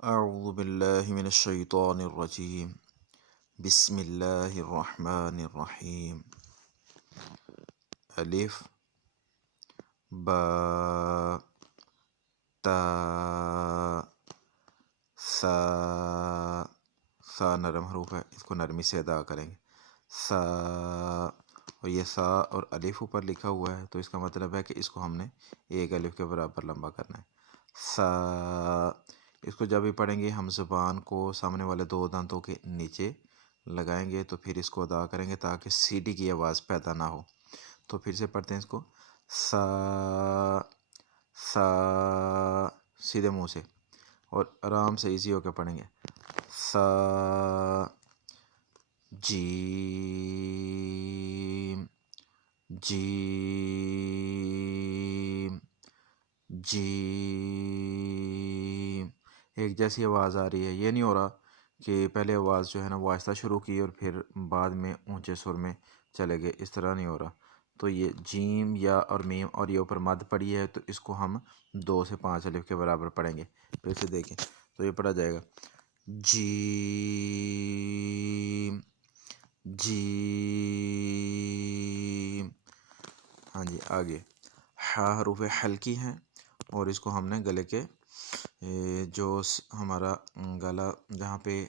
अऊज़ु बिल्लाहि मिनश शैतानिर रजीम। बिस्मिल्लाहिर रहमानिर रहीम। अलिफ बा ता सा। सा नरम हरूफ है, इसको नरमी से अदा करेंगे। सा, और ये सा और अलिफ ऊपर लिखा हुआ है तो इसका मतलब है कि इसको हमने एक अलिफ के बराबर लंबा करना है। सा, इसको जब भी पढ़ेंगे हम ज़ुबान को सामने वाले दो दांतों के नीचे लगाएंगे तो फिर इसको अदा करेंगे ताकि सीटी की आवाज़ पैदा ना हो। तो फिर से पढ़ते हैं इसको। सा सा, सीधे मुंह से और आराम से इजी होकर पढ़ेंगे। सा जीम जीम जीम। एक जैसी आवाज़ आ रही है, ये नहीं हो रहा कि पहले आवाज़ जो है ना वो आहिस्ता शुरू की और फिर बाद में ऊंचे सुर में चले गए, इस तरह नहीं हो रहा। तो ये जीम या और मीम और ये ऊपर मद पड़ी है तो इसको हम 2 से 5 अलिफ के बराबर पढ़ेंगे। फिर से देखें तो ये पढ़ा जाएगा जीम जीम। हाँ जी, आगे हा हरूफ हल्की हैं और इसको हमने गले के जो हमारा गला जहाँ पे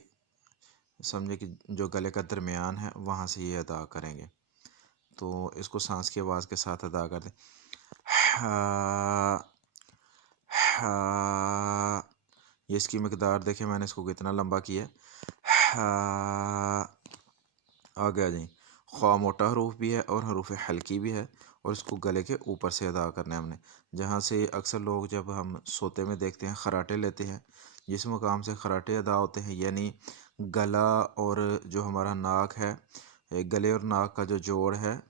समझे कि जो गले का दरमियान है वहाँ से ये अदा करेंगे। तो इसको सांस की आवाज़ के साथ अदा कर दें। हा हा, ये इसकी मकदार देखें मैंने इसको कितना लंबा किया है। हा, आगे आ जाए। ख्वा मोटा हरूफ भी है और हरूफ हल्की भी है और इसको गले के ऊपर से अदा करना है हमने। जहाँ से अक्सर लोग जब हम सोते में देखते हैं खराटे लेते हैं, जिस मुकाम से खराटे अदा होते हैं यानी गला और जो हमारा नाक है, गले और नाक का जो जोड़ है,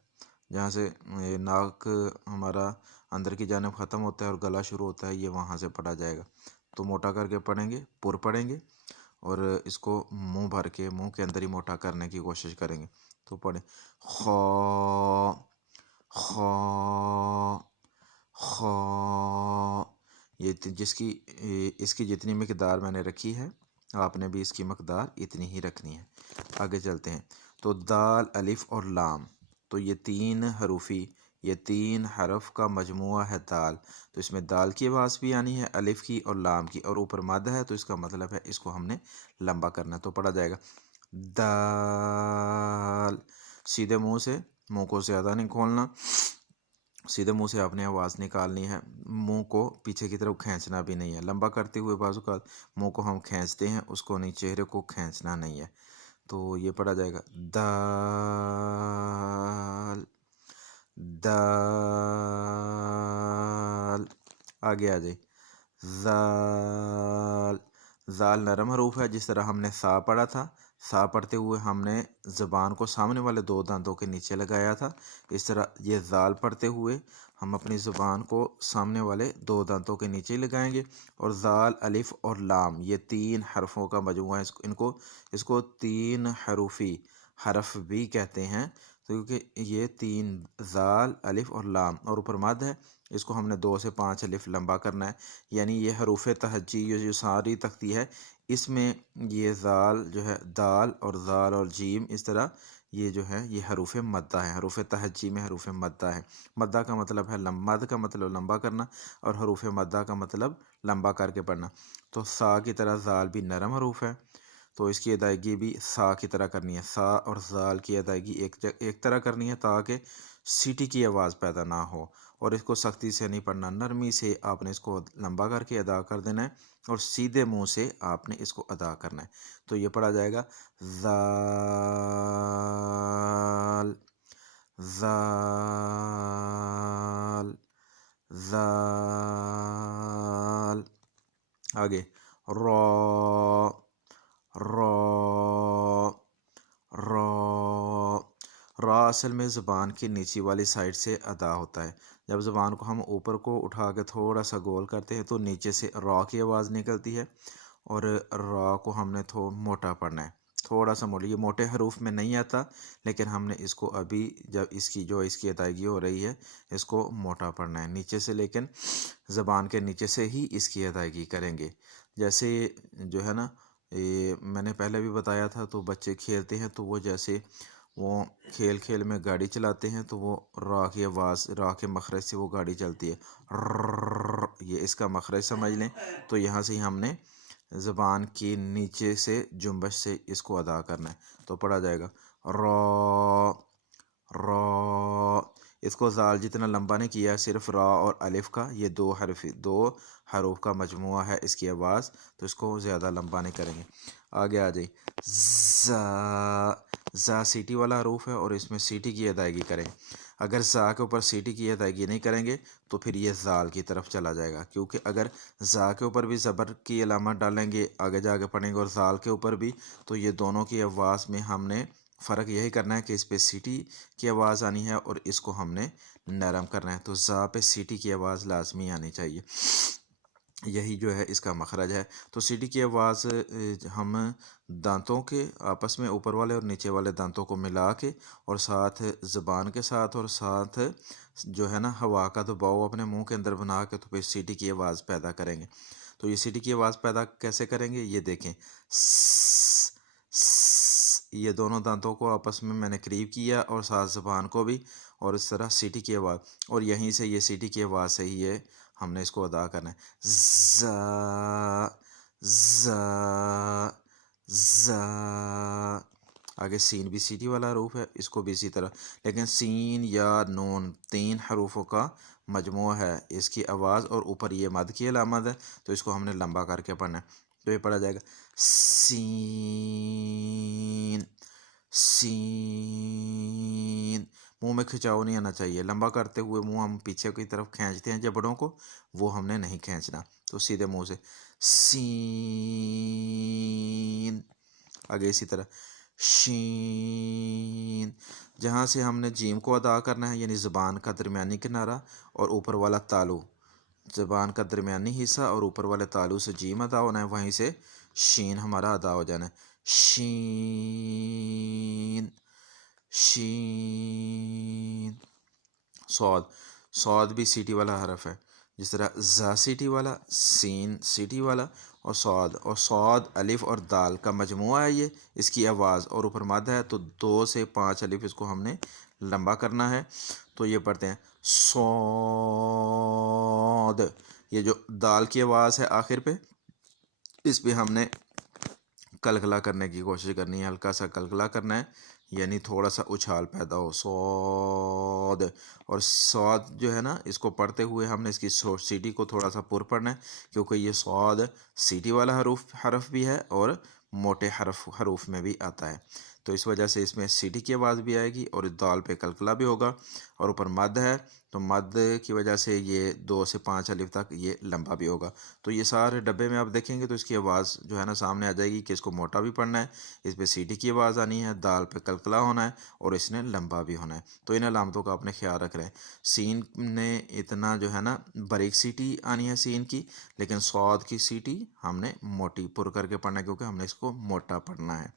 जहाँ से नाक हमारा अंदर की जानिब ख़त्म होता है और गला शुरू होता है, ये वहाँ से पढ़ा जाएगा। तो मोटा करके पढ़ेंगे, पुर पढ़ेंगे और इसको मुंह भर के मुंह के अंदर ही मोटा करने की कोशिश करेंगे। तो पढ़ें खौ खौ खौ। ये जिसकी इसकी जितनी मकदार मैंने रखी है आपने भी इसकी मकदार इतनी ही रखनी है। आगे चलते हैं। तो दाल अलिफ और लाम, तो ये ये तीन हरफ का मजमुआ है दाल। तो इसमें दाल की आवाज़ भी आनी है, अलिफ की और लाम की, और ऊपर मद है तो इसका मतलब है इसको हमने लंबा करना है। तो पढ़ा जाएगा दाल। सीधे मुंह से, मुंह को ज़्यादा नहीं खोलना, सीधे मुंह से आपने आवाज़ निकालनी है। मुंह को पीछे की तरफ खींचना भी नहीं है। लंबा करते हुए बाजू का मुंह को हम खींचते हैं, उसको नहीं, चेहरे को खींचना नहीं है। तो ये पढ़ा जाएगा दाल दाल। आगे आ जाए जाल। जाल नरम हरूफ है, जिस तरह हमने सा पढ़ा था। सा पढ़ते हुए हमने ज़बान को सामने वाले दो दांतों के नीचे लगाया था। इस तरह ये जाल पढ़ते हुए हम अपनी ज़ुबान को सामने वाले दो दांतों के नीचे लगाएंगे। और जाल अलिफ और लाम ये तीन हरफों का मजमूआ है। इसको तीन हरूफी हरफ भी कहते हैं, तो क्योंकि ये तीन जाल अलिफ और लाम और ऊपर मद है, इसको हमने 2 से 5 अलिफ लंबा करना है। यानी ये हरूफ तहज्जी जो सारी तख्ती है, इसमें ये जाल जो है, दाल और जीम, इस तरह ये जो है ये हरूफ मद्दा है। हरूफ तहज्जी में हरूफ मद्दा है। मद्दा का मतलब है मद का मतलब लंबा करना और हरूफ मद्दा का मतलब लंबा करके पढ़ना। तो सा की तरह जाल भी नरम हरूफ है, तो इसकी अदायगी भी सा की तरह करनी है। सा और जाल की अदायगी एक तरह करनी है ताकि सीटी की आवाज़ पैदा ना हो। और इसको सख्ती से नहीं पढ़ना, नरमी से आपने इसको लंबा करके अदा कर देना है और सीधे मुंह से आपने इसको अदा करना है। तो ये पढ़ा जाएगा ज़ाल ज़ाल ज़ाल। आगे रॉ रॉ रॉ। रॉ असल में ज़ुबान की नीचे वाली साइड से अदा होता है। जब ज़ुबान को हम ऊपर को उठा के थोड़ा सा गोल करते हैं तो नीचे से रॉ की आवाज़ निकलती है और रॉ को हमने थोड़ा मोटा पढ़ना है, थोड़ा सा मोटा। ये मोटे हरूफ में नहीं आता, लेकिन हमने इसको अभी जब इसकी अदायगी हो रही है इसको मोटा पढ़ना है नीचे से, लेकिन ज़बान के नीचे से ही इसकी अदायगी करेंगे। जैसे जो है ना, ये मैंने पहले भी बताया था, तो बच्चे खेलते हैं तो वो जैसे वो खेल खेल में गाड़ी चलाते हैं तो वो रा की आवाज़, रा के मखरज से वो गाड़ी चलती है। रर्रर्र, ये इसका मखरज समझ लें। तो यहाँ से ही हमने ज़बान के नीचे से जुम्बश से इसको अदा करना है। तो पढ़ा जाएगा रा रा। इसको जाल जितना लंबा नहीं किया, सिर्फ रा और अलिफ का, ये दो हरूफ का मजमुआ है इसकी आवाज़, तो इसको ज़्यादा लंबा नहीं करेंगे। आगे आ जाइए। ज़ा सीटी वाला हरूफ है और इसमें सीटी की अदायगी करें। अगर ज़ा के ऊपर सीटी की अदायगी नहीं करेंगे तो फिर ये ज़ाल की तरफ चला जाएगा, क्योंकि अगर ज़ा के ऊपर भी ज़बर की अलामत डालेंगे, आगे जाके पढ़ेंगे, और ज़ाल के ऊपर भी, तो ये दोनों की आवाज़ में हमने फ़र्क यही करना है कि इस पे सीटी की आवाज़ आनी है और इसको हमने नरम करना है। तो ज़ा पे सीटी की आवाज़ लाजमी आनी चाहिए, यही जो है इसका मखरज है। तो सीटी की आवाज़ हम दांतों के आपस में, ऊपर वाले और नीचे वाले दांतों को मिला के, और साथ ज़बान के साथ, और साथ जो है ना हवा का दबाव अपने मुंह के अंदर बना के, तो फिर सीटी की आवाज़ पैदा करेंगे। तो ये सीटी की आवाज़ पैदा कैसे करेंगे, ये देखें। ये दोनों दांतों को आपस में मैंने करीब किया और साथ ज़बान को भी, और इस तरह सीटी की आवाज़, और यहीं से ये सीटी की आवाज़ से ही ये हमने इसको अदा करना है। ज़ा ज़ा ज़ा। आगे सीन भी सीटी वाला हरूफ है, इसको भी इसी तरह, लेकिन सीन या नून 3 हरूफों का मजमू है इसकी आवाज़, और ऊपर ये मद की अलामत है, तो इसको हमने लंबा करके पढ़ना है। तो ये पढ़ा जाएगा सीन सीन। मुंह में खिंचाव नहीं आना चाहिए, लंबा करते हुए मुंह हम पीछे की तरफ खींचते हैं जबड़ों को, वो हमने नहीं खींचना, तो सीधे मुंह से सीन। आगे इसी तरह शीन। जहाँ से हमने जीम को अदा करना है, यानी ज़बान का दरमियानी किनारा और ऊपर वाला तालू, ज़बान का दरमियानी हिस्सा और ऊपर वाले तालू से जीम अदा होना है, वहीं से शीन हमारा अदा हो जाना है। शीन शीन। सौद, सौद भी सीटी वाला हरफ है, जिस तरह ज़ा सीटी वाला, सीन सीटी वाला, और सौद अलिफ और दाल का मजमुआ है ये, इसकी आवाज़, और ऊपर मद है, तो 2 से 5 अलिफ इसको हमने लंबा करना है। तो ये पढ़ते हैं सौद। ये जो दाल की आवाज़ है आखिर पे, इस पे हमने कलकला करने की कोशिश करनी है, हल्का सा कलकला करना है, यानी थोड़ा सा उछाल पैदा हो, सौद। और सौद जो है ना, इसको पढ़ते हुए हमने इसकी सीटी को थोड़ा सा पुर पढ़ना है, क्योंकि ये सौद सीटी वाला हरफ भी है और मोटे हरूफ में भी आता है, तो इस वजह से इसमें सीटी की आवाज़ भी आएगी और दाल पे कलकला भी होगा, और ऊपर मद है, तो मद की वजह से ये 2 से 5 अलिफ तक ये लंबा भी होगा। तो ये सारे डब्बे में आप देखेंगे तो इसकी आवाज़ जो है ना सामने आ जाएगी कि इसको मोटा भी पढ़ना है, इस पर सीटी की आवाज़ आनी है, दाल पे कलकला होना है, और इसने लंबा भी होना है। तो इन अलामतों का आपने ख्याल रख रहे हैं। सीन ने इतना जो है ना बारीक सीटी आनी है सीन की, लेकिन सौद की सीटी हमने मोटी पुर करके पढ़ना है, क्योंकि हमने इसको मोटा पढ़ना है।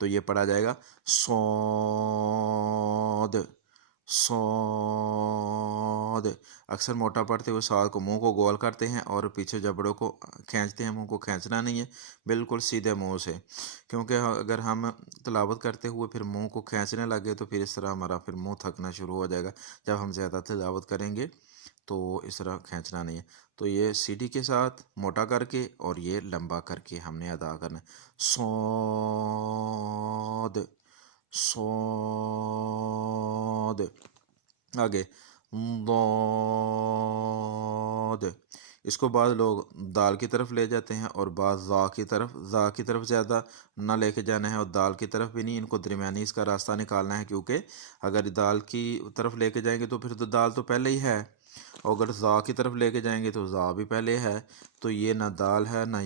तो ये पढ़ा जाएगा सौद सौद। अक्सर मोटा पढ़ते हुए सौद को, मुंह को गोल करते हैं और पीछे जबड़ों को खींचते हैं, मुंह को खींचना नहीं है, बिल्कुल सीधे मुंह से, क्योंकि अगर हम तिलावत करते हुए फिर मुंह को खींचने लगे तो फिर इस तरह हमारा फिर मुंह थकना शुरू हो जाएगा। जब हम ज़्यादा तिलावत करेंगे तो इस तरह खींचना नहीं है। तो ये सीटी के साथ मोटा करके और ये लंबा करके हमने अदा करना है। सौद सौद। आगे दौद। इसको बाद लोग दाल की तरफ ले जाते हैं और बाद ज़ा की तरफ ज़्यादा ना लेके जाना है, और दाल की तरफ भी नहीं, इनको दरमियानी इसका रास्ता निकालना है, क्योंकि अगर दाल की तरफ लेके जाएंगे तो फिर तो दाल तो पहले ही है, और अगर ज़ा की तरफ लेके जाएंगे तो ज़ा भी पहले है, तो ये ना दाल है ना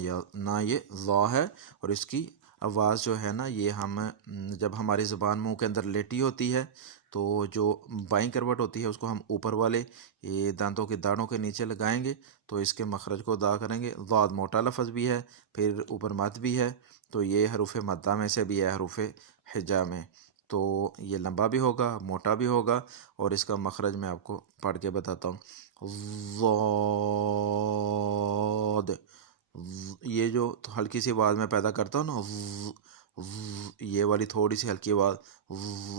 ये ज़ा है। और इसकी आवाज़ जो है ना, ये हम जब हमारी ज़ुबान मुंह के अंदर लेटी होती है, तो जो बाईं करवट होती है उसको हम ऊपर वाले ये दांतों के दानों के नीचे लगाएंगे, तो इसके मखरज को अदा करेंगे। ज़ाद मोटा लफ्ज़ भी है, फिर ऊपर मद भी है, तो ये हरूफ मद्दा में से भी है, हरूफ हिजा में, तो ये लंबा भी होगा मोटा भी होगा। और इसका मखरज मैं आपको पढ़ के बताता हूँ। ज़ाद ये जो तो हल्की सी आवाज़ मैं पैदा करता हूँ ना, ये वाली थोड़ी सी हल्की आवाज़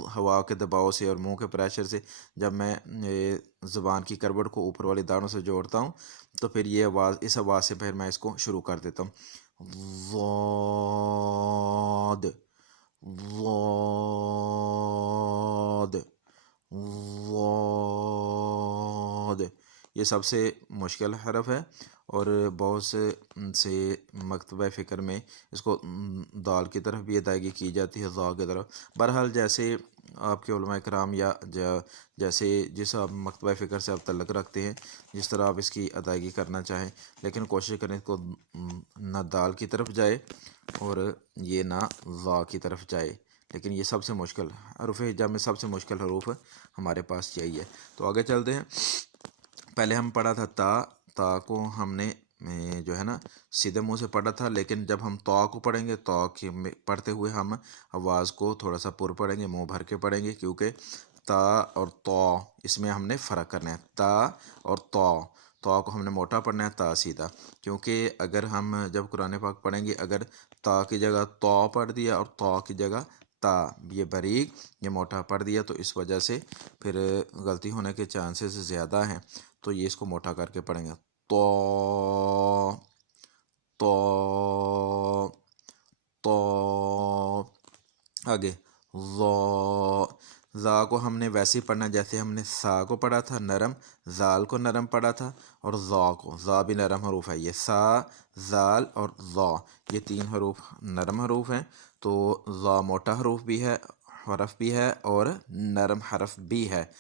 हवा के दबाव से और मुंह के प्रेशर से जब मैं ज़ुबान की करवट को ऊपर वाली दानों से जोड़ता हूँ, तो फिर ये आवाज़, इस आवाज़ से फिर मैं इसको शुरू कर देता हूँ। वाद, वाद, वाद। ये सबसे मुश्किल हरफ है और बहुत से मकतबा फ़िक्र में इसको दाल की तरफ भी अदायगी की जाती है, ज़ा की तरफ। बहरहाल जैसे आपके उलमा इकराम या जैसे जिस आप मकतबा फ़िक्र से आप तल्लुक़ रखते हैं, जिस तरह आप इसकी अदायगी करना चाहें, लेकिन कोशिश करें इसको ना दाल की तरफ जाए और ये ना ज़ा की तरफ जाए। लेकिन ये सबसे मुश्किल हरूफ हिजा में सबसे मुश्किल हरूफ हमारे पास यही है। तो आगे चलते हैं। पहले हम पढ़ा था ता को हमने जो है ना सीधे मुंह से पढ़ा था, लेकिन जब हम तौ को पढ़ेंगे, तौ के पढ़ते हुए हम आवाज़ को थोड़ा सा पुर पढ़ेंगे, मुंह भर के पढ़ेंगे, क्योंकि ता और तौ इसमें हमने फ़र्क करना है। ता और तौ को हमने मोटा पढ़ना है, ता सीधा। क्योंकि अगर हम जब कुरान पाक पढ़ेंगे, अगर ता की जगह तौ पढ़ दिया और तौ की जगह ता, ये बारीक, ये मोटा पढ़ दिया, तो इस वजह से फिर गलती होने के चांसेस ज़्यादा हैं। तो ये इसको मोटा करके पढ़ेंगे। तो तो तो आगे ज़ा को हमने वैसे ही पढ़ना जैसे हमने सा को पढ़ा था नरम, ज़ाल को नरम पढ़ा था, और ज़ा भी नरम हरूफ है। ये सा, ज़ाल और ज़ा, ये तीन हरूफ नरम हरूफ हैं। तो ज़ा मोटा हरूफ भी है, हरफ भी है, और नरम हरफ भी है।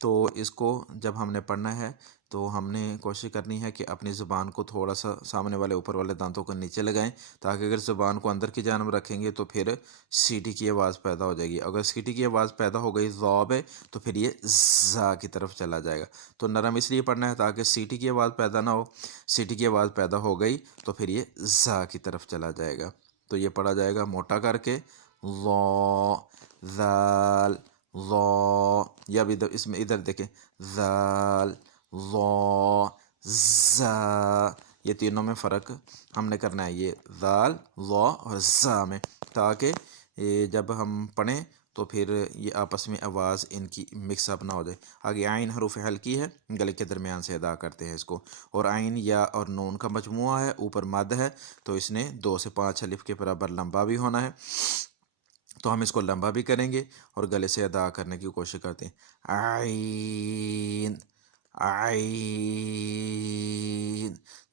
तो इसको जब हमने पढ़ना है तो हमने कोशिश करनी है कि अपनी ज़ुबान को थोड़ा सा सामने वाले ऊपर वाले दांतों को नीचे लगाएं, ताकि अगर ज़ुबान को अंदर की जानब रखेंगे तो फिर सीटी की आवाज़ पैदा हो जाएगी। अगर सीटी की आवाज़ पैदा हो गई ज़ौब है तो फिर ये ज़ा की तरफ चला जाएगा। तो नरम इसलिए पढ़ना है ताकि सीटी की आवाज़ पैदा ना हो। सीटी की आवाज़ पैदा हो गई तो फिर ये ज़ा की तरफ चला जाएगा। तो ये पढ़ा जाएगा मोटा करके, ज़ा, ज़ाल, ज़ा। या अब इधर इसमें इधर देखें, ज़ाल, ज़ा, ज़ा, ये तीनों में फ़र्क हमने करना है, ये ज़ाल, ज़ा और ज़ा में, ताकि जब हम पढ़ें तो फिर ये आपस में आवाज़ इनकी मिक्सअप ना हो जाए। आगे आइन हरूफ हल्की है, गले के दरमियान से अदा करते हैं इसको, और आइन या और नून का मजमुआ है, ऊपर मद है, तो इसने 2 से 5 अलिफ के बराबर लंबा भी होना है। तो हम इसको लंबा भी करेंगे और गले से अदा करने की कोशिश करते हैं। आइन, आइन।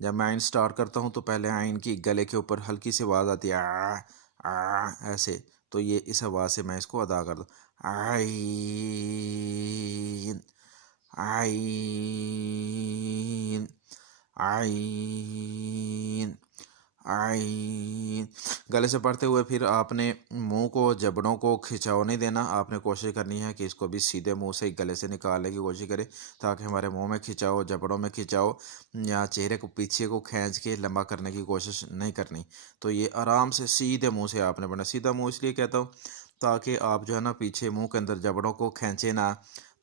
जब मैं आइन स्टार्ट करता हूँ तो पहले आइन की गले के ऊपर हल्की सी आवाज़ आती है, आ ऐसे। तो ये इस आवाज़ से मैं इसको अदा कर दूँ, आइन, आइन, आइन, आइन। गले से पढ़ते हुए फिर आपने मुंह को, जबड़ों को खिंचाव नहीं देना। आपने कोशिश करनी है कि इसको भी सीधे मुंह से गले से निकालने की कोशिश करें, ताकि हमारे मुंह में खिंचाव, जबड़ों में खिंचाव या चेहरे को पीछे को खींच के लंबा करने की कोशिश नहीं करनी। तो ये आराम से सीधे मुंह से आपने पढ़ना। सीधा मुंह इसलिए कहता हूँ ताकि आप जो है ना पीछे मुंह के अंदर जबड़ों को खींचे ना,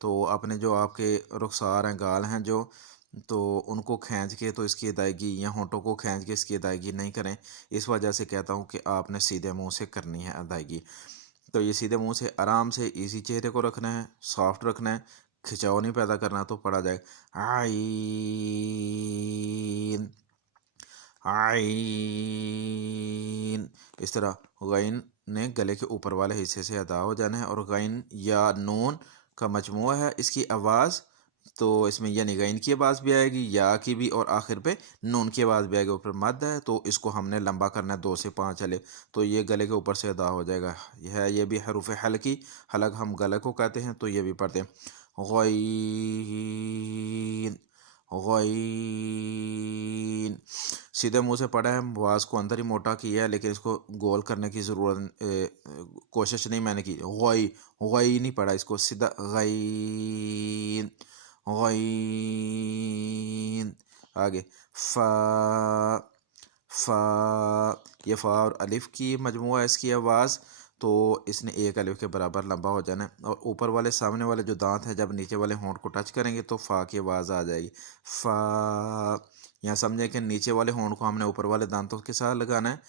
तो अपने जो आपके रुखसार हैं, गाल हैं जो, तो उनको खींच के तो इसकी अदायगी, या होंठों को खींच के इसकी अदायगी नहीं करें। इस वजह से कहता हूँ कि आपने सीधे मुंह से करनी है अदायगी। तो ये सीधे मुंह से आराम से इसी चेहरे को रखना है, सॉफ्ट रखना है, खिंचाव नहीं पैदा करना, तो पढ़ा जाएगा आइन, आइन। इस तरह गैन ने गले के ऊपर वाले हिस्से से अदा हो जाना है, और गैन या नून का मजमुआ है, इसकी आवाज़ तो इसमें यानी गैन की आवाज़ भी आएगी, या की भी, और आखिर पे नून की आवाज़ भी आएगी। ऊपर मद है तो इसको हमने लंबा करना है 2 से 5 अलिफ, तो ये गले के ऊपर से अदा हो जाएगा। यह है, ये भी हरूफ हल्की, हलक हम गले को कहते हैं, तो ये भी पढ़ते हैं। गैन, गैन। सीधे मुंह से पढ़ा है, आवाज़ को अंदर ही मोटा किया है, लेकिन इसको गोल करने की ज़रूरत कोशिश नहीं मैंने की। गई, गई नहीं पढ़ा इसको, सीधा गैन, गैन। आगे फ़ा, फ़ा। ये फ़ा और अलिफ की मजमुआ है इसकी आवाज़, तो इसने 1 अलिफ के बराबर लंबा हो जाना है, और ऊपर वाले सामने वाले जो दांत हैं जब नीचे वाले होंठ को टच करेंगे तो फ़ा की आवाज़ आ जाएगी। फ़ा, यहाँ समझें कि नीचे वाले होंठ को हमने ऊपर वाले दांतों के साथ लगाना है,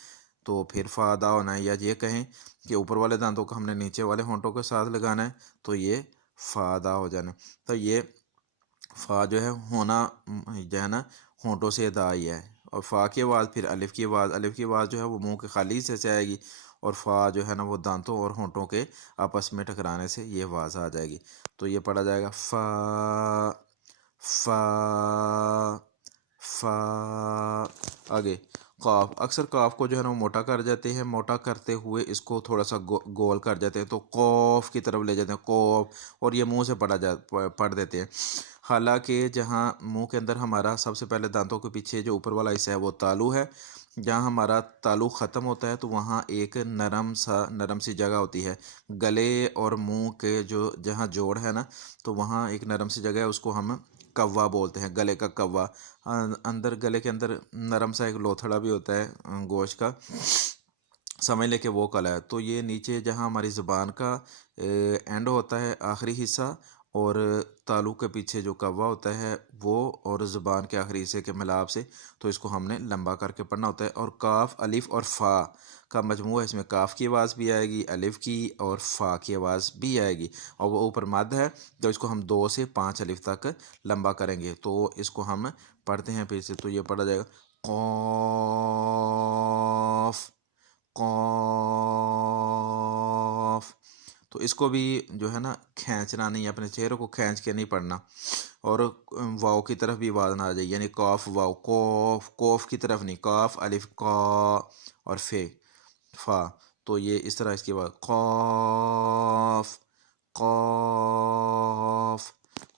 तो फिर फ़ा अदा होना है। या ये कहें कि ऊपर वाले दांतों को हमने नीचे वाले होंठों के साथ लगाना है, तो ये फ़ा अदा हो जाना है। तो ये फ़ा जो है होना जो है ना होंठों से अदा आई है। और फ़ा के बाद फिर अलिफ़ की आवाज़, अलिफ़ की आवाज़ जो है वो मुंह के खाली हिस्से से आएगी, और फ़ा जो है ना वो दांतों और होंठों के आपस में टकराने से ये आवाज़ आ जाएगी। तो ये पढ़ा जाएगा फ़ा फ़ा फ़ा। आगे काफ, अक्सर काफ को जो है ना वो मोटा कर जाते हैं, मोटा करते हुए इसको थोड़ा सा गोल कर जाते हैं, तो कौफ की तरफ ले जाते हैं, कौफ, और ये मुंह से पढ़ देते हैं। हालांकि जहाँ मुंह के अंदर हमारा सबसे पहले दांतों के पीछे जो ऊपर वाला हिस्सा है वो तालू है, जहाँ हमारा तालु ख़त्म होता है तो वहाँ एक नरम सी जगह होती है गले और मुंह के जो जहाँ जोड़ है ना, तो वहाँ एक नरम सी जगह है, उसको हम कव्वा बोलते हैं, गले का कव्वा। अंदर गले के अंदर नरम सा एक लोथड़ा भी होता है गोश्त का, समझ ले कि वो कला है। तो ये नीचे जहाँ हमारी ज़ुबान का एंड होता है, आखिरी हिस्सा, और तालु के पीछे जो कव्वा होता है वो, और ज़ुबान के आखिरी हिस्से के मिलाप से, तो इसको हमने लंबा करके पढ़ना होता है। और काफ, अलिफ़ और फ़ा का मजमू है, इसमें काफ की आवाज़ भी आएगी, अलिफ़ की और फ़ा की आवाज़ भी आएगी, और वो ऊपर मद है, तो इसको हम 2 से 5 अलिफ़ तक लंबा करेंगे। तो इसको हम पढ़ते हैं फिर से, तो ये पढ़ा जाएगा कौफ कौफ। तो इसको भी जो है ना खींचना नहीं है, अपने चेहरे को खींच के नहीं पढ़ना, और वाव की तरफ भी आवाज़ ना आ जाए, यानी कौफ वाव, कौफ कौफ की तरफ नहीं, कौफ अलिफ का और फे फा। तो ये इस तरह इसकी आवाज़ कौफ कौफ।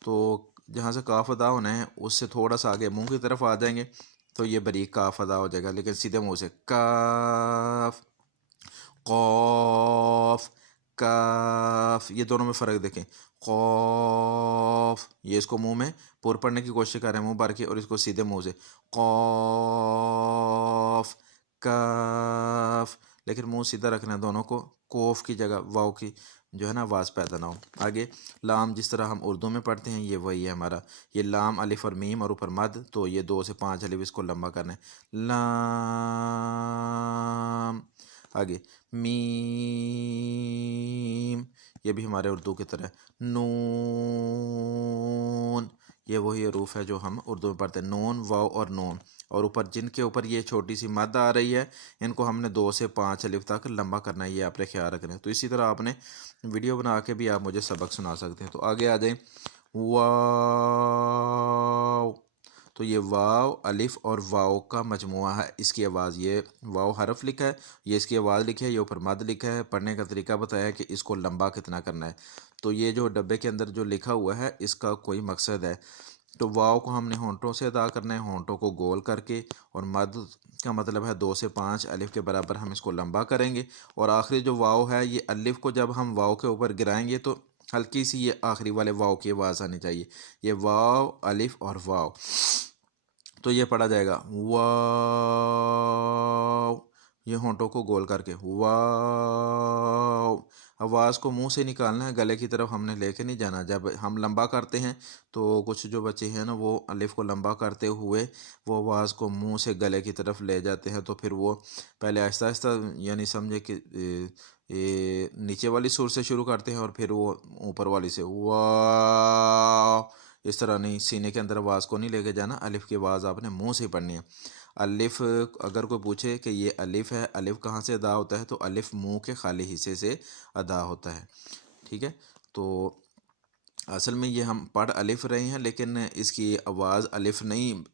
तो जहाँ से काफ अदा होना है उससे थोड़ा सा आगे मुंह की तरफ आ जाएंगे, तो ये बारीक काफ अदा हो जाएगा, लेकिन सीधे मुंह से काफ कौफ काफ, ये दोनों में फ़र्क देखें। कौफ, ये इसको मुंह में पुर पढ़ने की कोशिश कर रहे हैं मुंह भर के, और इसको सीधे मुंह से कौफ काफ, लेकिन मुंह सीधा रखना है दोनों को, कोफ की जगह वाव की जो है ना आवाज़ पैदा ना हो। आगे लाम, जिस तरह हम उर्दू में पढ़ते हैं, ये वही है हमारा, ये लाम अलिफ और मीम और ऊपर मद, तो ये 2 से 5 अलिफ इसको लंबा करना है, लाम। आगे मीम, ये भी हमारे उर्दू की तरह। नून, ये वही हरूफ है जो हम उर्दू में पढ़ते हैं, नून वाव और नून, और ऊपर जिनके ऊपर ये छोटी सी मद आ रही है, इनको हमने 2 से 5 अलिफ तक लंबा करना है, ये आपने ख्याल रखना है। तो इसी तरह आपने वीडियो बना के भी आप मुझे सबक सुना सकते हैं। तो आगे आ जाए वाव, तो ये वाव अलिफ और वाव का मजमुआ है, इसकी आवाज़, ये वाव हरफ लिखा है, ये इसकी आवाज़ लिखी है, ये ऊपर मद लिखा है, पढ़ने का तरीका बताया है कि इसको लंबा कितना करना है। तो ये जो डब्बे के अंदर जो लिखा हुआ है इसका कोई मकसद है। तो वाव को हमने होंठों से अदा करना है, होंठों को गोल करके, और मद का मतलब है 2 से 5 अलिफ के बराबर हम इसको लंबा करेंगे। और आखिरी जो वाव है, ये अलिफ को जब हम वाव के ऊपर गिराएंगे तो हल्की सी ये आखिरी वाले वाव की आवाज़ आनी चाहिए, ये वाव अलिफ और वाव। तो ये पढ़ा जाएगा वाव, ये होंठों को गोल करके वाव। आवाज़ को मुंह से निकालना है, गले की तरफ हमने लेके नहीं जाना। जब हम लंबा करते हैं तो कुछ जो बच्चे हैं ना वो अलिफ को लंबा करते हुए वो आवाज़ को मुंह से गले की तरफ ले जाते हैं, तो फिर वो पहले आहिस्ता आहिस्ता, यानी समझे कि नीचे वाली सुर से शुरू करते हैं और फिर वो ऊपर वाली से वाव, इस तरह नहीं, सीने के अंदर आवाज़ को नहीं लेके जाना, अलिफ़ की आवाज़ आपने मुंह से पढ़नी है। अलिफ़, अगर कोई पूछे कि ये अलिफ़ है, अलिफ़ कहाँ से अदा होता है, तो अलिफ़ मुंह के खाली हिस्से से अदा होता है। ठीक है, तो असल में ये हम पढ़ अलिफ़ रहे हैं, लेकिन इसकी आवाज़ अलिफ़ नहीं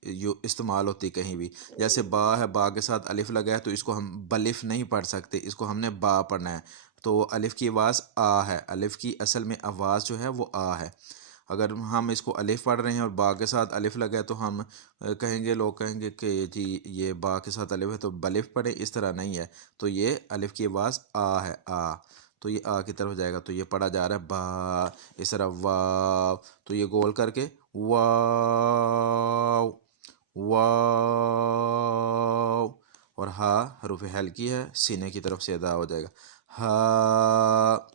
इस्तेमाल होती कहीं भी। जैसे बा है, बा के साथ अलिफ़ लगा है, तो इसको हम बलिफ़ नहीं पढ़ सकते, इसको हमने बा पढ़ना है। तो अलिफ़ की आवाज़ आ है, अलिफ़ की असल में आवाज़ जो है वो आ है। अगर हम इसको अलिफ़ पढ़ रहे हैं और बा के साथ अलिफ़ लगा है, तो हम कहेंगे, लोग कहेंगे कि जी ये बा के साथ अलिफ़ है तो बलिफ़ पढ़े, इस तरह नहीं है। तो ये अलिफ़ की आवाज़ आ है, आ, तो ये आ की तरफ जाएगा, तो ये पढ़ा जा रहा है बा, इस तरह वाव, तो ये गोल करके वाव वाव। और हा हरूफ हल्की है, सीने की तरफ से अदा हो जाएगा, हा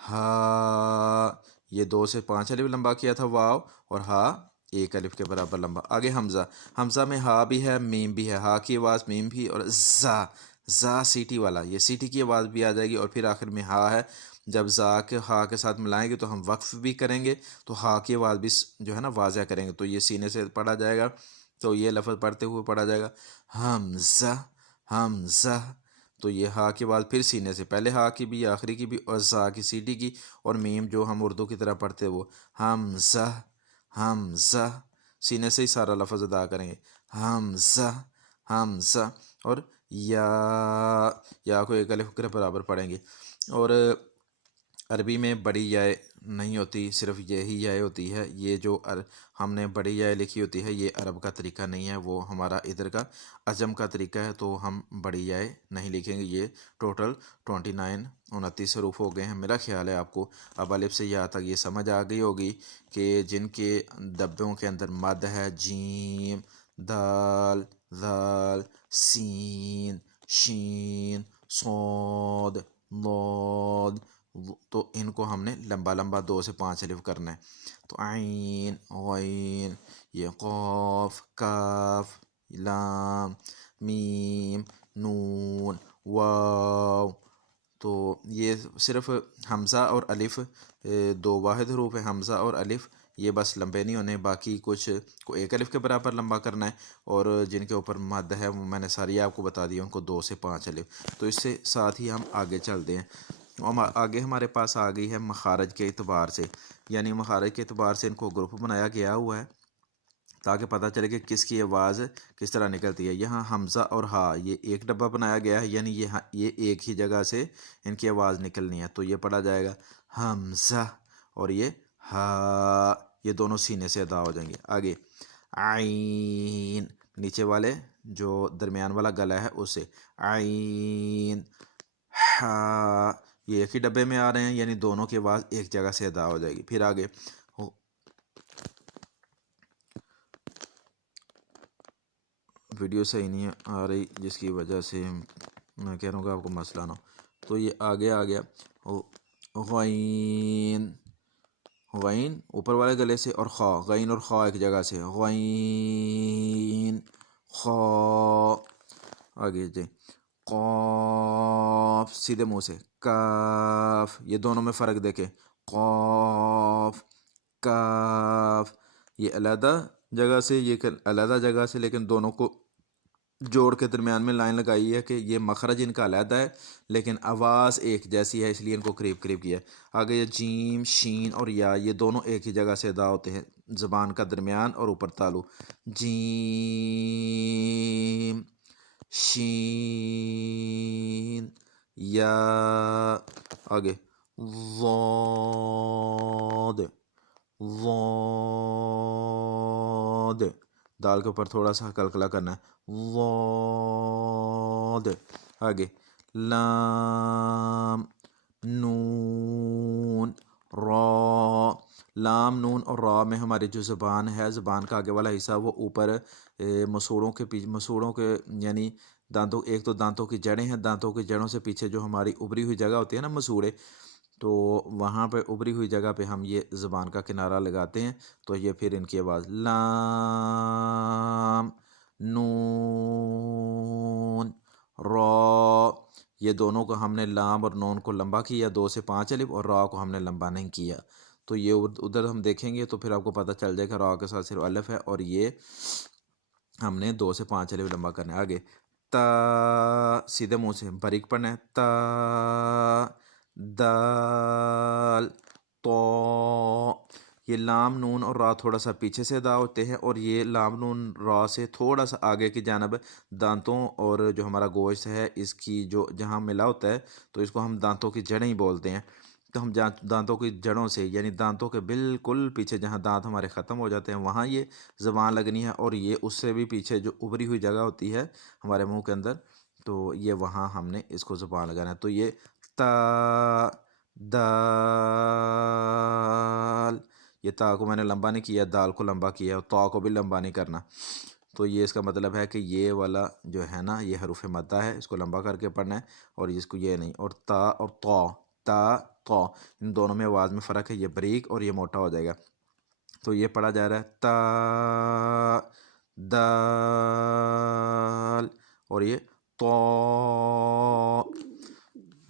हा, ये 2 से 5 अलिफ लंबा किया था वाव, और हा एक अलिफ के बराबर लंबा। आगे हमज़ा, हमज़ा में हा भी है मीम भी है, हा की आवाज़ मीम भी, और ज़ा सीटी वाला, ये सीटी की आवाज़ भी आ जाएगी, और फिर आखिर में हा है। जब ज़ा के हा के साथ मिलाएंगे तो हम वक्फ भी करेंगे, तो हा की आवाज़ भी जो है ना वाज़ह करेंगे, तो ये सीने से पढ़ा जाएगा। तो ये लफ्ज़ पढ़ते हुए पढ़ा जाएगा हमज़ा हमज़ा। तो ये हा की आवाज़ फिर सीने से, पहले हा की भी आखिरी की भी, और ज़ा की सीटी की, और मीम जो हम उर्दू की तरह पढ़ते वो हमज़ा हमज़ा, सीने से ही सारा लफ्ज़ अदा करेंगे हमज़ा हमज़ा। और या को एक अलिफ के बराबर पढ़ेंगे। और अरबी में बड़ी याय नहीं होती, सिर्फ यही याय होती है। ये जो हमने बड़ी याय लिखी होती है ये अरब का तरीका नहीं है, वो हमारा इधर का अजम का तरीका है, तो हम बड़ी याय नहीं लिखेंगे। ये टोटल 29 हरूफ हो गए हैं। मेरा ख्याल है आपको अब अलिफ से या तक ये समझ आ गई होगी कि जिनके डब्बों के अंदर मद है, जीम, दाल, दाल, सीन, शीन, सौद, लौद, तो इनको हमने लंबा लंबा 2 से 5 अलिफ करना है। तो आइन, गैन, ये क़ाफ, काफ, लाम, मीम, नून, वाव। तो ये सिर्फ हमज़ा और अलिफ़ दो वाहिद हरूफ है, हमज़ा और अलिफ़, ये बस लंबे नहीं होने, बाकी कुछ को एक अलिफ़ के बराबर लंबा करना है, और जिनके ऊपर मद है वो मैंने सारी आपको बता दी, उनको 2 से 5 अलिफ़। तो इससे साथ ही हम आगे चलते हैं। हम आगे हमारे पास आ गई है मखारज के अतबार से, यानी मखारज के अतबार से इनको ग्रुप बनाया गया हुआ है ताकि पता चले कि किसकी आवाज़ किस तरह निकलती है। यहाँ हमज़ा और हा ये एक डब्बा बनाया गया है, यानी ये एक ही जगह से इनकी आवाज़ निकलनी है, तो ये पढ़ा जाएगा हमज़ा, और ये हा, ये दोनों सीने से अदा हो जाएंगे। आगे आइन, नीचे वाले जो दरमियान वाला गला है उससे आइन, हा, ये एक ही डब्बे में आ रहे हैं, यानी दोनों की आवाज़ एक जगह से अदा हो जाएगी। फिर आगे वीडियो सही नहीं आ रही, जिसकी वजह से मैं कह रहा हूँ कि आपको मसला ना हो। तो ये आगे आ गया गैन, गैन ऊपर वाले गले से, और खा, गैन और खा एक जगह से, गैन खा। आगे जी क़ाफ, सीधे मुंह से, काफ, ये दोनों में फ़र्क देखें, क़ाफ, काफ, ये अलहदा जगह से, ये अलहदा जगह से, लेकिन दोनों को जोड़ के दरमियान में लाइन लगाई है कि ये मखरज इनका अलहदा है लेकिन आवाज़ एक जैसी है, इसलिए इनको करीब करीब किया है। आगे ये जीम, शीन और या, ये दोनों एक ही जगह से अदा होते हैं, ज़बान का दरमियान और ऊपर तालु, जीम, शीन, या। आगे ज़ाद, ज़ाद, दाल के ऊपर थोड़ा सा कलकला करना है, ज़ाद। आगे लाम, नून, रा, लाम, नून और रा में हमारी जो ज़बान है, ज़बान का आगे वाला हिस्सा वो ऊपर मसूड़ों के पीछे, मसूड़ों के यानी दांतों, एक तो दांतों की जड़ें हैं, दांतों की जड़ों से पीछे जो हमारी उभरी हुई जगह होती है ना मसूड़े, तो वहाँ पे उभरी हुई जगह पे हम ये ज़बान का किनारा लगाते हैं, तो ये फिर इनकी आवाज़ लाम, नून, रा, ये दोनों को हमने लाम और नून को लंबा किया 2 से 5 अलिफ, और रा को हमने लंबा नहीं किया। तो ये उधर हम देखेंगे तो फिर आपको पता चल जाएगा रा के साथ सिर्फ अलिफ है, और ये हमने 2 से 5 अलिफ लंबा करना है। आगे ता, सीधे मुंह से बारीक पढ़ना है, ता, दाल, तो, ये लाम, नून और रा थोड़ा सा पीछे से अदा होते हैं, और ये लाम, नून, रा से थोड़ा सा आगे की जानब दांतों और जो हमारा गोश्त है इसकी जो जहाँ मिला होता है, तो इसको हम दांतों की जड़ें ही बोलते हैं। तो हम दांतों की जड़ों से, यानी दांतों के बिल्कुल पीछे जहाँ दांत हमारे ख़त्म हो जाते हैं वहाँ ये ज़बान लगनी है, और ये उससे भी पीछे जो उभरी हुई जगह होती है हमारे मुंह के अंदर, तो ये वहाँ हमने इसको ज़बान लगाना है। तो ये ता, दाल, ये ता को मैंने लंबा नहीं किया, दाल को लंबा किया, और ता को भी लंबा नहीं करना। तो ये इसका मतलब है कि ये वाला जो है ना ये हरूफ मद्दा है, इसको लंबा करके पढ़ना है, और इसको ये नहीं। और ता और ता, ता, ता, इन दोनों में आवाज़ में फ़र्क है, ये बारीक और ये मोटा हो जाएगा। तो ये पढ़ा जा रहा है ता, दाल, और ये तो।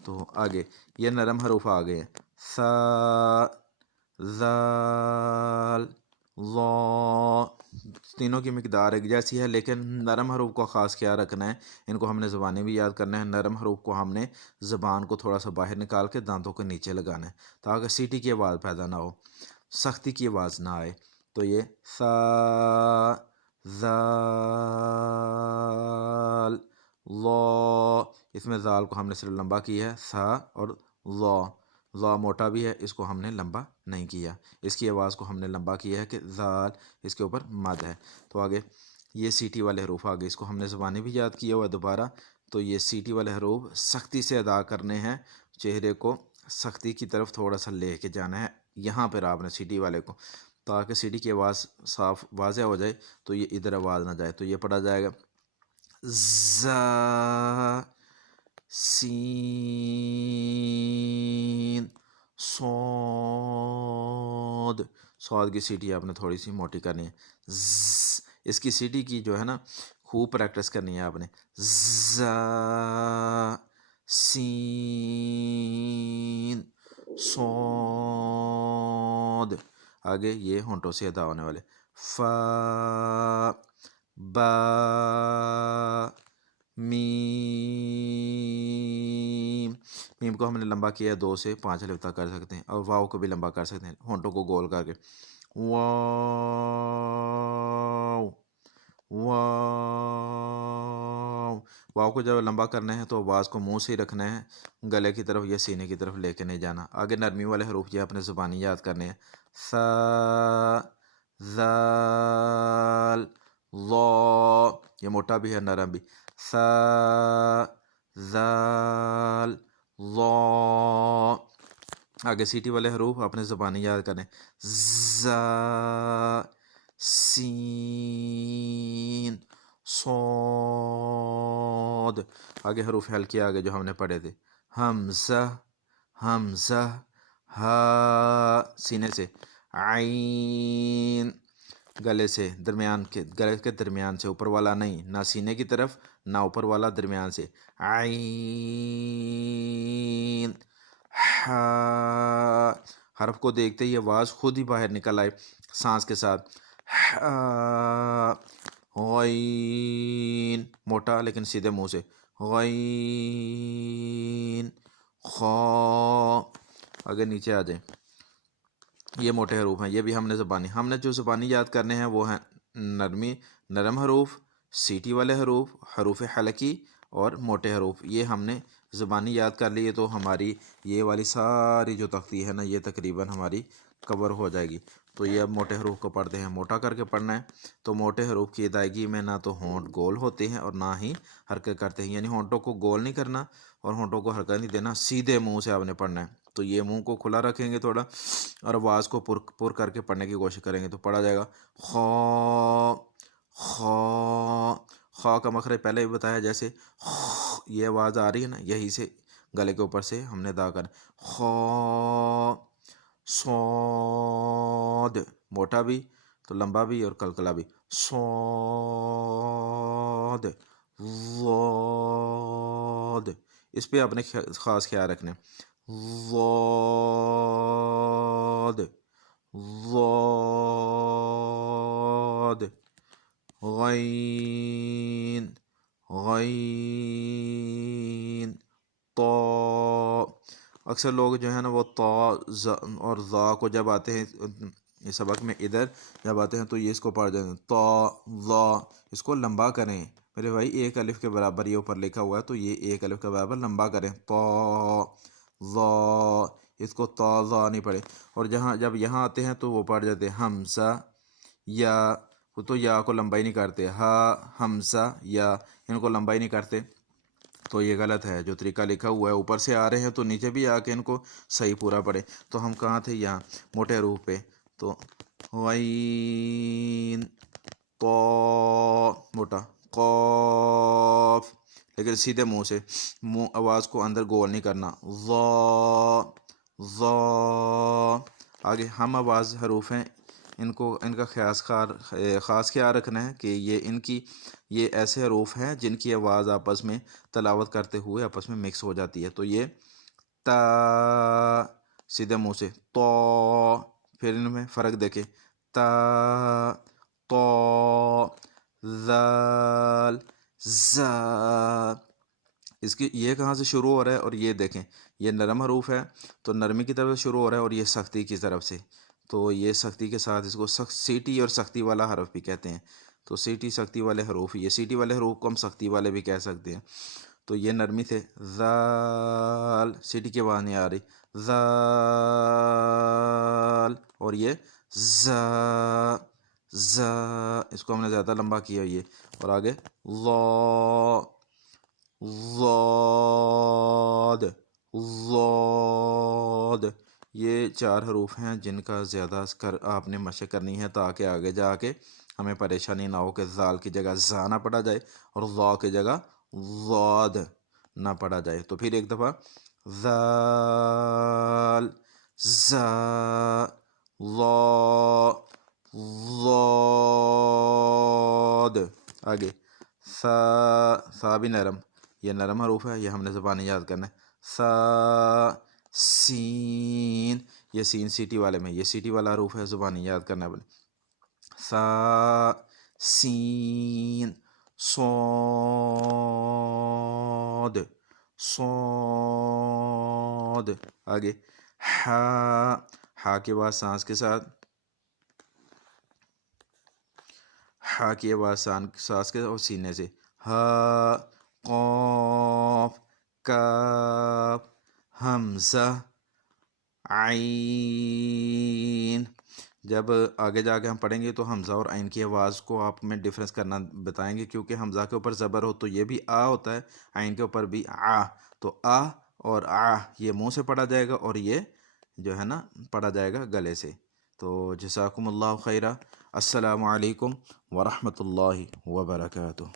तो आगे ये नरम हरूफ आ गए, सा, ज़ाल, ज़ा। तीनों की मिकदार एक जैसी है, लेकिन नरम हरूफ को ख़ास ख्याल रखना है। इनको हमने ज़बानी भी याद करना है। नरम हरूफ को हमने ज़बान को थोड़ा सा बाहर निकाल के दांतों के नीचे लगाना है, ताकि सीटी की आवाज़ पैदा ना हो, सख्ती की आवाज़ ना आए। तो ये सा, ज़ाल, ला। इसमें ज़ाल को हमने सिर्फ लंबा किया है, सा और ला। ला मोटा भी है, इसको हमने लंबा नहीं किया। इसकी आवाज़ को हमने लंबा किया है कि ज़ाल, इसके ऊपर मद है। तो आगे ये सीटी वाले हरूफ आ गए, इसको हमने ज़बानी भी याद किया हुआ है दोबारा। तो ये सीटी वाले हरूफ सख्ती से अदा करने हैं, चेहरे को सख्ती की तरफ थोड़ा सा ले के जाना है यहाँ पर आपने सीटी वाले को, ताकि सीटी की आवाज़ साफ वाज़े हो जाए, तो ये इधर आवाज़ ना जाए। तो ये पढ़ा जाएगा ज़ा, सीन, सौद। सौद की सीटी आपने थोड़ी सी मोटी करनी है। ज़, इसकी सीटी की जो है ना खूब प्रैक्टिस करनी है आपने। ज़ा, सीन, सौद। आगे ये होंठों से अदा होने वाले, फा, बा, मीम। मीम को हमने लंबा किया है, 2 से 5 अलिफ तक कर सकते हैं, और वाव को भी लंबा कर सकते हैं होंठों को गोल करके। वाव, वाव। वाव को जब लंबा करना है तो आवाज़ को मुंह से ही रखना है, गले की तरफ या सीने की तरफ लेके नहीं जाना। आगे नरमी वाले हरूफ ये अपने ज़ुबानी याद करने हैं, सा, ज़ाल, ज़ा। ये मोटा भी है, नरम भी, सा, ज़ाल, ज़ा। आगे सीटी वाले हरूफ अपने ज़बानी याद करें, ज़ा, सीन, सौद। आगे हरूफ हल्के आगे जो हमने पढ़े थे, हमज़ा, हमज़ा, हा, सीने से, आइन, गले से, दरमियान के, गले के दरमियान से, ऊपर वाला नहीं, ना सीने की तरफ ना ऊपर वाला, दरमियान से, आइन, हा। हर्फ को देखते ही आवाज़ खुद ही बाहर निकल आए सांस के साथ, हा। गईन, मोटा लेकिन सीधे मुंह से, गईन, खा। आगे नीचे आ जाए, ये मोटे हरूफ हैं, ये भी हमने जो ज़बानी याद करने हैं वो हैं नरमी, नरम हरूफ, सीटी वाले हरूफ, हरूफ हलकी और मोटे हरूफ। ये हमने ज़बानी याद कर लिए, तो हमारी ये वाली सारी जो तख्ती है ना, ये तकरीबन हमारी कवर हो जाएगी। तो ये अब मोटे हरूफ को पढ़ते हैं, मोटा करके पढ़ना है। तो मोटे हरूफ की अदायगी में ना तो होंठ गोल होते हैं और ना ही हरकत करते हैं, यानी होंठों को गोल नहीं करना और होंठों को हरकत नहीं देना, सीधे मुंह से आपने पढ़ना है। तो ये मुंह को खुला रखेंगे थोड़ा, और आवाज़ को पुर करके पढ़ने की कोशिश करेंगे, तो पढ़ा जाएगा खा, खा। खा का मखरज पहले भी बताया, जैसे ये आवाज़ आ रही है ना, यही से गले के ऊपर से हमने अदा कर, खा, सौद, मोटा भी तो लंबा भी और कलकला भी, सौद, ज़ाद। इस पे अपने ख़ास ख्याल रखने, ज़ाद, ज़ाद, गईन, गईन, तो। अक्सर लोग जो है ना वो तो और ज़ा को जब आते हैं ये सबक में, इधर जब आते हैं तो ये इसको पढ़ देते हैं तो, ज़ा। इसको लंबा करें मेरे भाई, एक अलिफ के बराबर ये ऊपर लिखा हुआ है, तो ये एक अलिफ के बराबर लंबा करें, तो, ज़ा। इसको तो ज़ा नहीं पढ़े। और जब यहाँ आते हैं तो वो पढ़ जाते हैं हमज़ा, या, वो तो या को लंबाई नहीं करते, हा, हमज़ा, या, इनको लंबाई नहीं करते। तो ये गलत है, जो तरीका लिखा हुआ है ऊपर से आ रहे हैं तो नीचे भी आके इनको सही पूरा पढ़े। तो हम कहाँ थे, यहाँ मोटे रूप पे, तो गईन, तो, मोटा, कॉफ, लेकिन सीधे मुंह से, मुंह आवाज़ को अंदर गोल नहीं करना, ज़ा, ज़ा। आगे हम आवाज़ हरूफ हैं, इनका ख़ास ख्याल रखना है कि ये ऐसे हरूफ हैं जिनकी आवाज़ आपस में तलावत करते हुए आपस में मिक्स हो जाती है। तो ये ता, सीधे मुंह से तो, फिर इनमें फ़र्क देखें, ता, तो, ज़ाल, ज़ा। इसकी ये कहाँ से शुरू हो रहा है, और ये देखें ये नरम हरूफ है तो नरमी की तरफ से शुरू हो रहा है, और ये सख्ती की तरफ से। तो ये सख्ती के साथ इसको सख्त सीटी और सख्ती वाला हरफ भी कहते हैं। तो सीटी सख्ती वाले हरूफ, ये सीटी वाले हरूफ को हम सख्ती वाले भी कह सकते हैं। तो ये नरमी थे, ज़ाल, सीटी की आवाज़ नहीं आ रही, ज़ाल, और ये ज़ा, ज़ा, इसको हमने ज़्यादा लंबा किया ये, और आगे ज़ा, ज़ाद, ज़ाद। ये 4 हरूफ हैं जिनका ज़्यादा आपने मशक करनी है ताकि आगे जाके हमें परेशानी ना हो कि ज़ाल की जगह ज़ा ना पड़ा जाए और ज़ा की जगह ज़ाद ना पड़ा जाए। तो फिर एक दफ़ा, ज़ाल, ज़ा, ज़ा, ज़ाद। आगे सा भी नरम, ये नरम हरूफ है, ये हमने ज़बान याद करना है। सा, सीन, ये सीन सीटी वाले में, ये सीटी वाला हरूफ है, ज़बान याद करना है अपने। सा, सीन, सौद, सौद। आगे हा के बाद सांस के साथ, हा की आवाज़ सांस के और सीने से, हा, क़ाफ, काफ, हमज़ा, आइन। जब आगे जाके हम पढ़ेंगे तो हमज़ा और आइन की आवाज़ को आप में डिफरेंस करना बताएंगे, क्योंकि हमज़ा के ऊपर ज़बर हो तो ये भी आ होता है, आइन के ऊपर भी आ। तो आ और आ ये मुंह से पढ़ा जाएगा, और ये जो है ना पढ़ा जाएगा गले से। तो जज़ाकुमुल्लाहु खैरा। अस्सलामु अलैकुम वरहमतुल्लाहि वबरकातुहू।